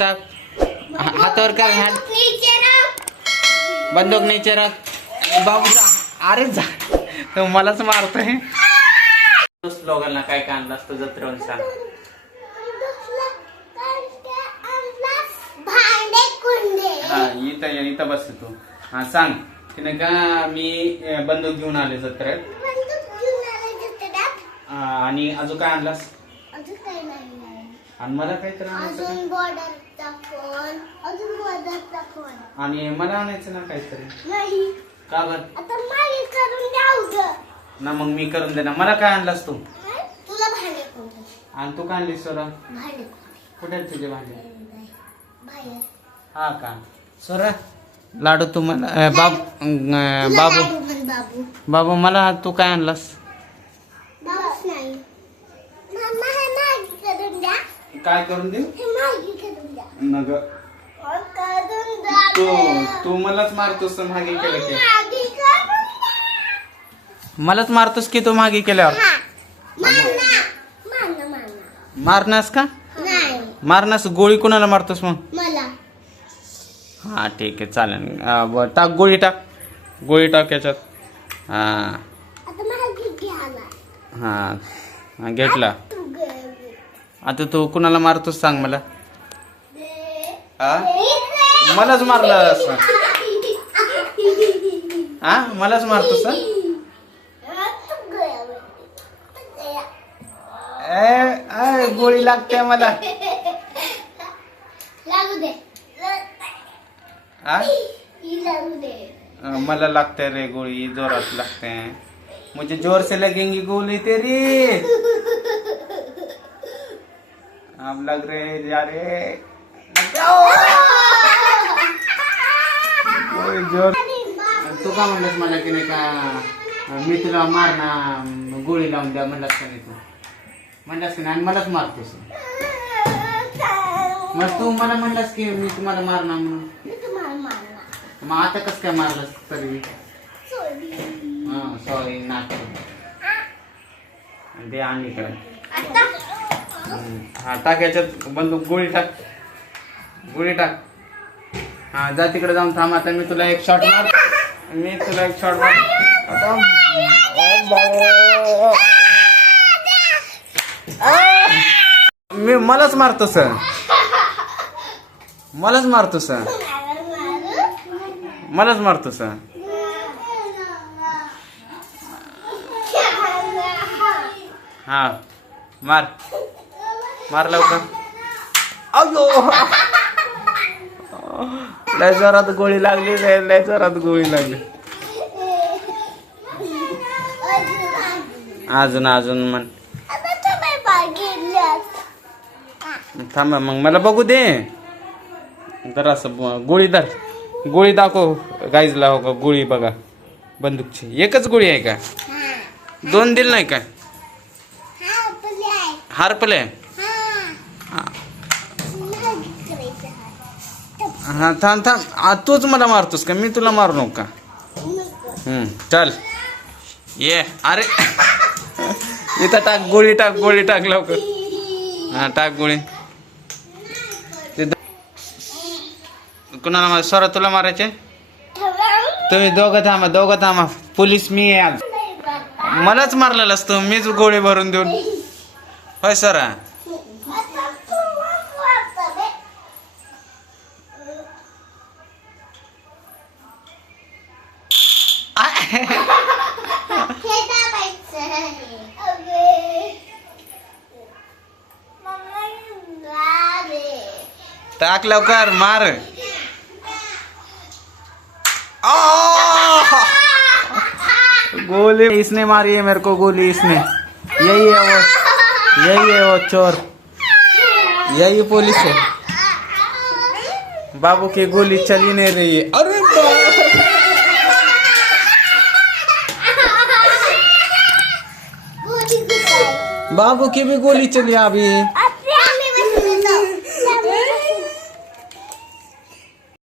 हातावर कर हात बंदूक नीचे रख बाबू अरे जा तो मलाच मारतोय स्लोगनला काय काय आणलं असतं जत्रेवर सांग हा इथं बस तू हा सांग तिने का मी बंदूक घेऊन आले जत्रेत आणि अजून काय आणलास आणि मला काय तर आणि मला आणायचं ना काहीतरी नाही का बर आता मागे करून द्याव ना मग मी करून दे ना मला काय आणलास तू तुला भांडे कोणते आणि तू काय आणलीस सोरा भांडे कुठे आहेत तुझे भांडे बाहेर हा का सोरा लाडू तू मला बाबू बाबू बाबू मला तू काय आणलास बाबूच नाही मम्मा हे मागे करून द्या काय करून देऊ हे मागे करून द्या नग करून द्या तू मलाच मारतोस मागे केलं की मागे करून द्या मलाच मारतोस की तू मागे केल्यावर मारना मारणास का नाही मारणास गोळी कोणाला मारतोस मग मला हा ठीक आहे चालेल टाक गोळी टाक याच्यात हा आता मागे घ्याला हा घेतला तू आता तू कुणाला मारतोस सांग मला हा मलाच मारला असं हा मलाच मारतोस गोळी लागते मला लागू दे हा लागू दे मला लागते रे गोळी जोरात लागते मुझे जोर से लगेंगी गोली तेरी अब लग रहे जा रे गोळी जोर तू का म्हणलास मला की नाही का मी तुला मारणार गोळी लावून द्या म्हणलास का नाही तू म्हणलास की नाही आणि मलाच मारतोस मग तू मला म्हणलास की मी तुम्हाला मारणार म्हणून मी तुम्हाला मारणार मग आता कसं काय मारलास तरी हा सॉरी नाक ते आणली काय हा टाक याच्यात बंदूक गोळी टाक हा जा तिकडे जाऊन थांब आता मी तुला एक शॉट मार मी मलाच मारतोस हा मार लवकर अयो लय जोरात गोळी लागली अजून म्हण थांब मग मला बघू दे जरा असं गोळी दाखव गाईजला हो का गोळी बघा बंदूकची एकच गोळी आहे का दोन दिल नाही का हारपले हा थांब तूच मला मारतोस का मी तुला मारू नको का चल ये अरे इथं टाक गोळी टाक लवकर हा टाक गोळी कुणाला सर तुला मारायचे तुम्ही दोघं थांबा पोलीस मी आहे आज मलाच मारलेलं असतं मीच गोळी भरून देऊन होय सरा टाक लवकर मार गोली इसने मारी है मेरे को गोली इसने यही है वो चोर यही पुलिस है बाबू की गोली चली नहीं रही है अरे बाबू की भी गोली चली अभी